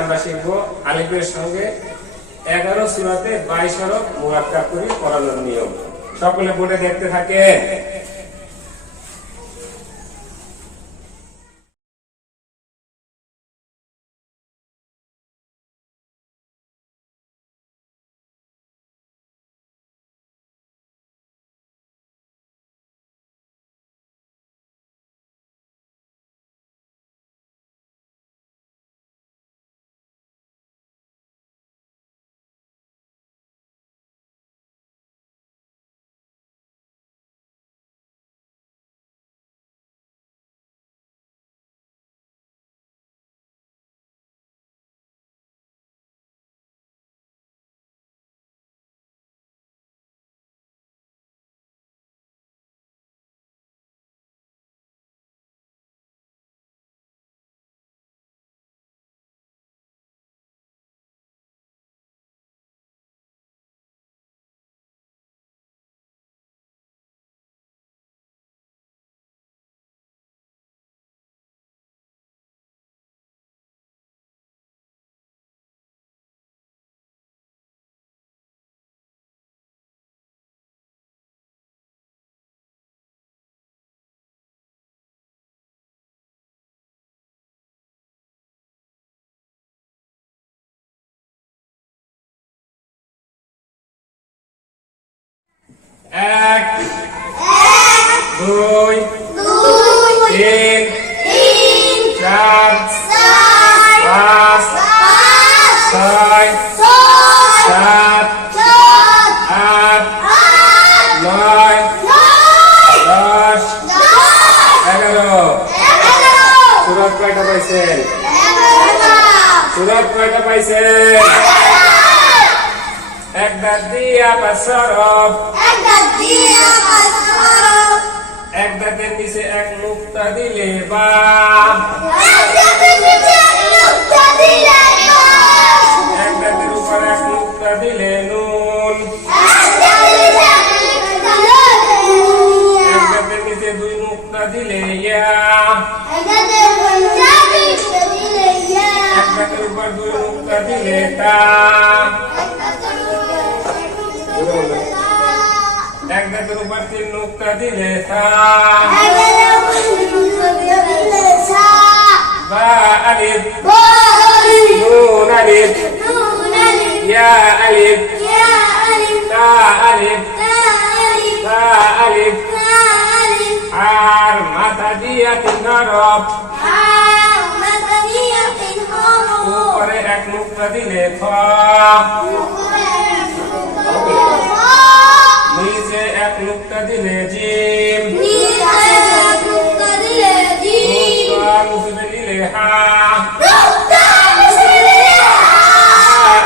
আমরা শিখবো আলিফের সঙ্গে 11 সূরাতে 22 হরফ মুরাক্কাব করে পড়ানোর নিয়ম। সকলে বোর্ডে দেখতে থাকেন। এক, দুই, তিন, চার, পাঁচ, ছয়, সাত, আট, নয়, 10, 11। সূরা কয়টা পাইছেন? সূরা কয়টা পাইছেন? এক দাঁত দিয়া পাঁচ হরফ, এক দাঁতের নিচে এক নুক্তা দিলে বা, এক দাঁতের উপর এক নুক্তা দিলে নুন, এক দাঁতের নিচে দুই নুক্তা দিলে ইয়া, এক দাঁতের উপর দুই নুক্তা দিলে তা, এক দাঁতের উপর তিন নুক্তা দিলে সা, বা আলিফ, নুন আলিফ, ইয়া আলিফ, তা আলিফ, তা আলিফ, আর মাথা দিয়া তিন হরফ, উপরে এক নুক্তা দিলে ফ, নিচে এক নুক্তা দিলে জিম, মুখে দিলে হা,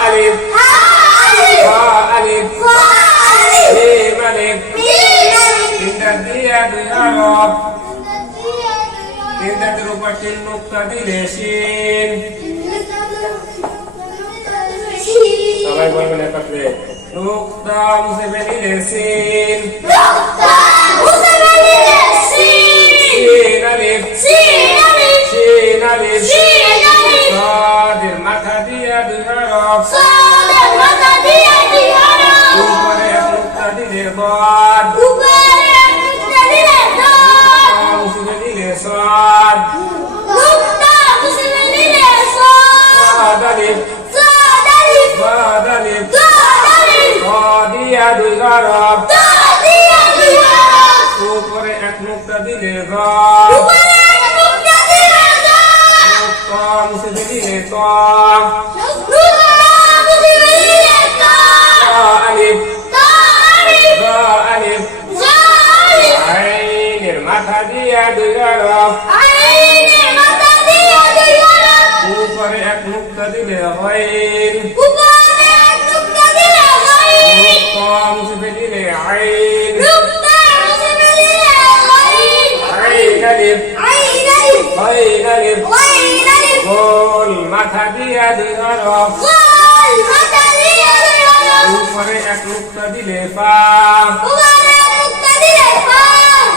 আলিফ, আলিফ, জিম আলিফ, তিন দাঁত দিয়া দুই হরফ, তিন দাঁতের উপর তিন নুক্তা দিলে শিন। সবাই বলবেন একত্রে, নুক্তা মুছে বেরিলে সিন, সিন আলিফ, সিন আলিফ, সাদের মাথা দিয়া দুই হরফ, উপরে এক নুক্তা দিলে বাদ, মুছে বেরিলে সাদ, সাদ আলিফ, সাদ আলিফ, দিয়া দুই হরফ, উপরে এক নুক্তা দিলে গা, মুছে দিলে ত, আলিফ, আলিফ, আইনের মাথা দিয়া দুই হরফ, উপরে এক নুক্তা দিলে গাইন, মুছে দিলে আইন, আইন আলিফ, আইন আলিফ, গোল মাথা দিয়া দুই হরফ, উপরে এক নুক্তা দিলে পা,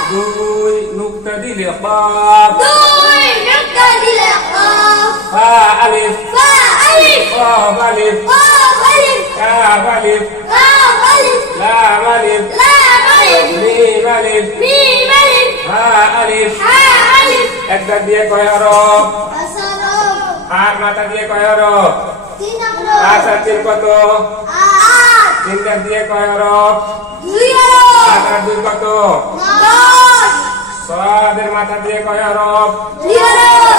দুই নুক্তা দিলে কফ, ফা আলিফ, قاف ألف كاف ألف لام ألف ميم ألف হা আলিফ একটা দিয়ে কয় হরফ আর মাথা দিয়ে কয় হরফ পাঁচ আর তিন কত তিনটা দিয়ে কয় হরফ সাত আর দুই কত সাদের মাথা দিয়ে কয় হরফ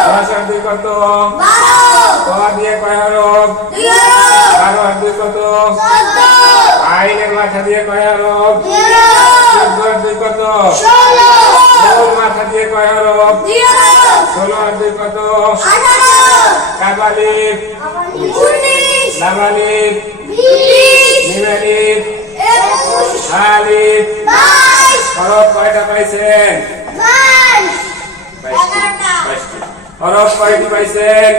দশ আর দুই কত ক দিয়ে কয় হরফ 12 আর দুই কত আইনের মাথা দিয়ে কয় হরফ 14 আর দুই কত ওর মাথা দিয়ে কয় হরফ 16 আর দুই কত কাফ আলিফ লাম আলিফ মিম আলিফ হা আলিফ হরফ কয়টা পাইছেন 22টি হরফ কয়টি পাইছেন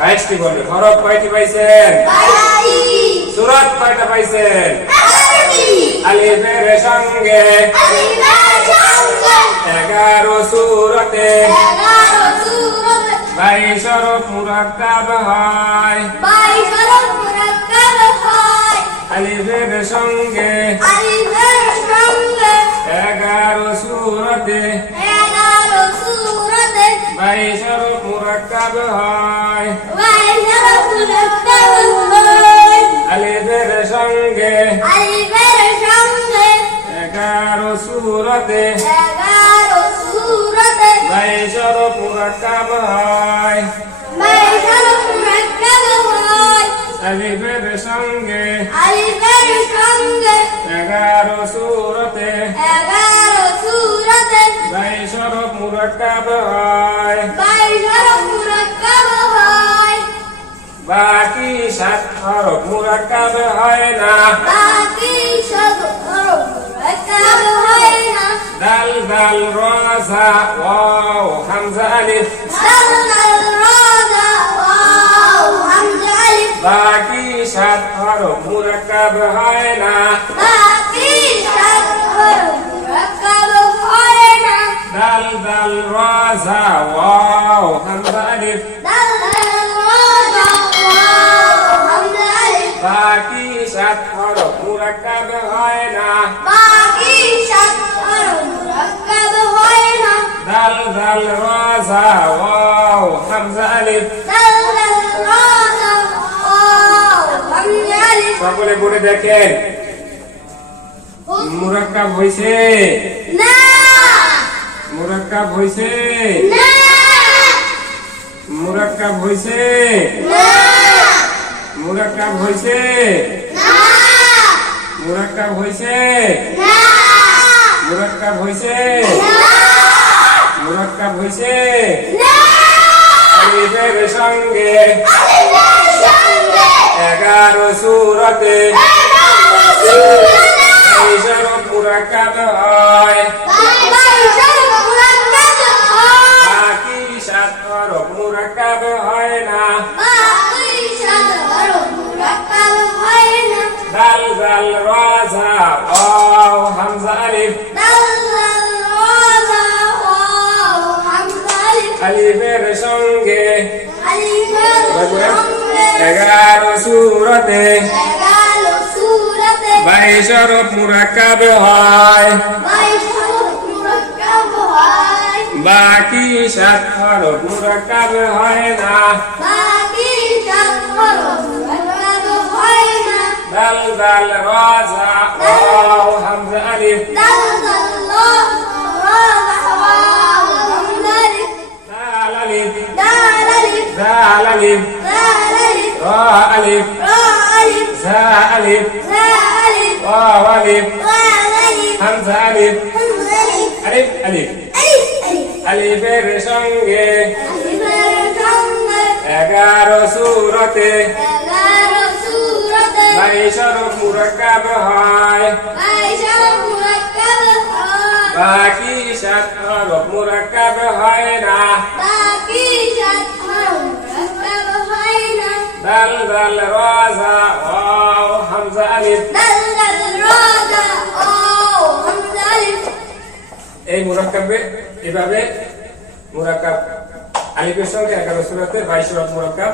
22টি বলে হরফ কয়টি পাইছেন 22টি সূরা কয়টা পাইছেন 11টি আলিফের সঙ্গে 11 সূরাতে 22 হরফ মুরাক্কাব হয় আলিফের সঙ্গে 11 সূরাতে 22 হরফ মুরাক্কাব হয় আলিফের সঙ্গে 11 সূরাতে 22 হরফ মুরাক্কাব হয় আলিফের সঙ্গে 11 সূরাতে 22 হরফ মুরাক্কাব হয় বাকি 7 হরফ মুরাক্কাব হয় না দাল দাল রা জা ওয়াও হামজা আলিফ বাকি 7 হরফ মুরাক্কাব হয় না দাল দাল রা জা ওয়াও হামজা আলিফ বাকি 7 হরফ মুরাক্কাব হয় না দাল দাল রা জা ওয়াও হামজা আলিফ সকলে পড়ে দেখেন মুরাক্কাব হইছে না মুরাক্কাব হইছে না মুরাক্কাব হইছে না মুরাক্কাব হইছে না মুরাক্কাব হইছে না মুরাক্কাব হইছে মুরাক্কাব হইছে আলিফের সঙ্গে 11 সূরাতে 22 হরফ মুরাক্কাব হয় বাকি 7 হরফ মুরাক্কাব হয় না দাল দাল রা জা ওয়াও হামজা আলিফ আলিফের সঙ্গে 11 সূরাতে 22 হরফ মুরাক্কাব হয় বাকি 7 হরফ মুরাক্কাব হয় না দাল দাল রা জা ওয়াও হামজা আলিফ দাল আলিফ দাল আলিফ রা আলিফ জা আলিফ ওয়াও আলিফ হামজা আলিফ আলিফ আলিফ আলিফের সঙ্গে 11 সূরাতে 22 হরফ মুরাক্কাব হয় বাকি 7 হরফ মুরাক্কাব হয় না দাল দাল রা জা ওয়াও হামজা আলিফ এই মুরাক্কাবে এভাবে মুরাক্কাব আলিফের সঙ্গে 11 সূরাতে 22 সূরা মুরাক্কাব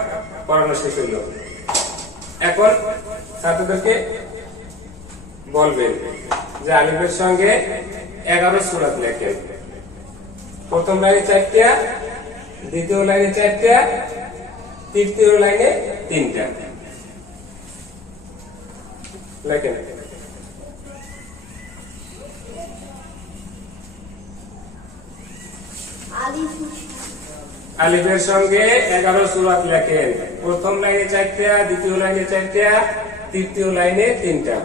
পড়ানো শেষ হইল। এখন ছাত্রদেরকে বলবেন যে আলিফের সঙ্গে 11 সূরা লেখেন। প্রথম লাইনে 4টা, দ্বিতীয় লাইনে 4টা, তৃতীয় লাইনে 3টা লেখেন। আলিফের সঙ্গে 11 সূরা লেখেন। প্রথম লাইনে 4টা, দ্বিতীয় লাইনে 4টা, তৃতীয় লাইনে 3টা।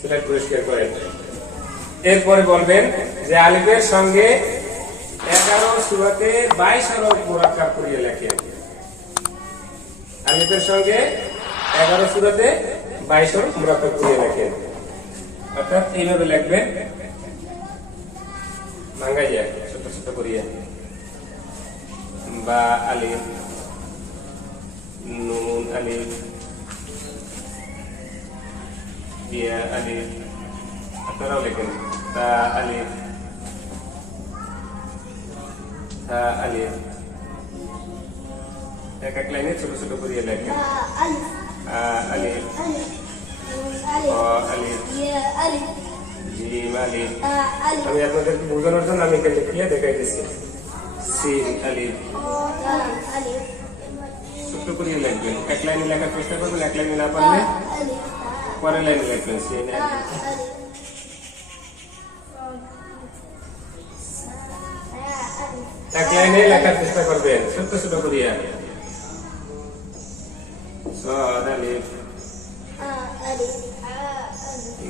সেটা পরিষ্কার করেন। এরপরে বলবেন যে আলিফের সঙ্গে 11 সূরাতে 22 হরফ মুরাক্কাব করিয়ে লেখেন। আলিফের সঙ্গে 11 সূরাতে 22 হরফ মুরাক্কাব করিয়ে লেখেন। অর্থাৎ এইভাবে লিখবেন, ভাঙাইয়া ছোট ছোট করিয়া, বা আলিফ, নুন আলিফ, ইয়া আলিফ, আপনারাও লেখেন তা আলিফ, তা আলিফ, এক এক লাইনে ছোট ছোট করিয়া লেখেন। আলিফ, ও আলিফ, জিম আলিফ। আমি আপনাদেরকে বোঝানোর জন্য আমি এখানে লিখিয়ে দেখাই দিচ্ছি। সিন আলিফ, ছোট করিয়ে লিখবেন। এক লাইনে লেখার চেষ্টা করবেন, এক লাইনে না পারলে পরের লাইনে লিখবেন। সিন আলিফ, এক লাইনে লেখার চেষ্টা করবেন ছোট ছোট করিয়া। সাদ আলিফ,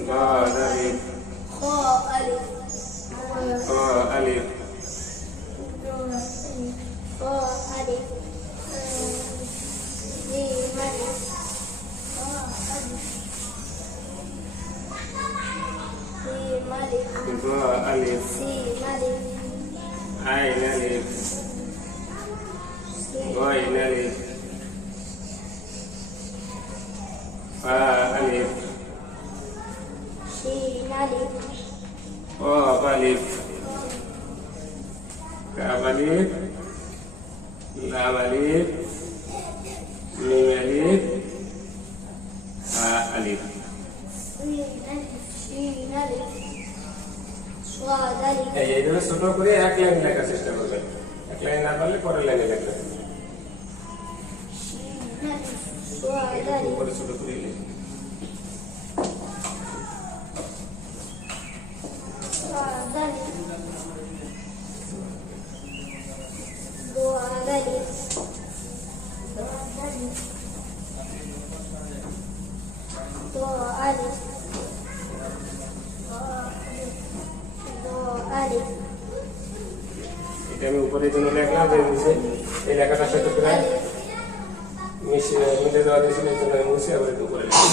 দাল আলিফ, খ আলিফ, আলিফ, আইন আলিফ, গাইন আলিফ, ফা আলিফ, قاف ألف، كاف ألف، لام ألف، ميم ألف، هاء ألف। এইভাবে ছোট করে এক লাইন লেখার চেষ্টা করবেন। এক লাইন না পারলে পরের লাইনে লিখবেন। উপরে ছোট করে লিখবেন। এটা আমি উপরে জন্য লেখলাম, যে নিচে এই লেখাটার সাথে প্রায় মিলে দেওয়া দিয়েছিল, এই জন্য আমি মুছে আবার একটু উপরে লিখলাম।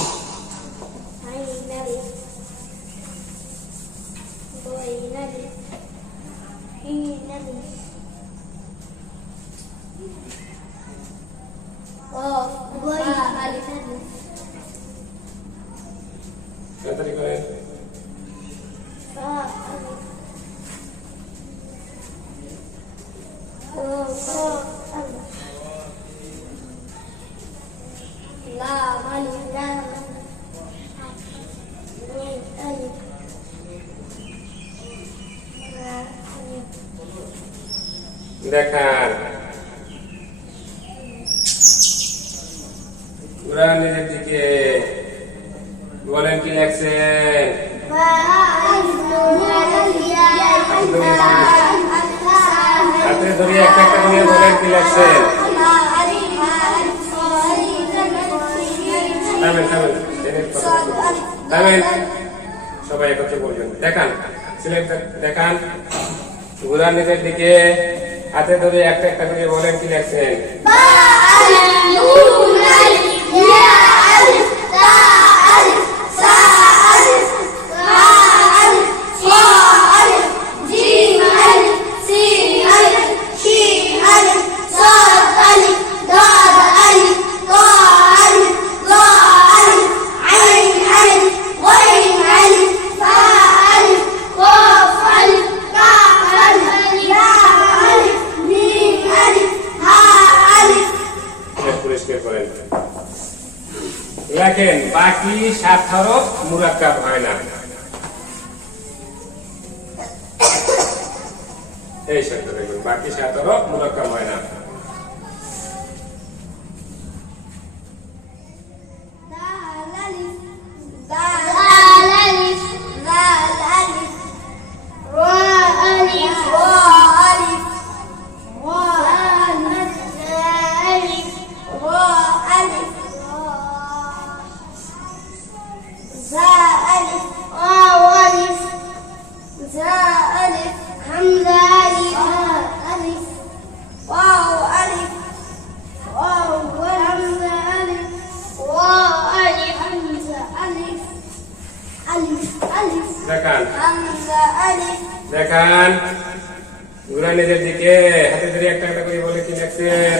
দেখান কোরআন নিজের দিকে বলেন কি লেখছেন? হাতে ধরে একটা একটা করে বলেন কি লেখছেন? সবাই একত্রে বলবেন। দেখান দেখান কোরআন নিজের দিকে হাতে ধরে একটা একটা করে বলেন কি লেখছেন? বাকি 7 হরফ মুরাক্কাব হয় না। এই শব্দ দেখুন, বাকি 7 হরফ মুরাক্কাব হয় না। দেখান ঘুরান নিজের দিকে, হাতে ধরে একটা একটা করে বলে কি লিখছেন?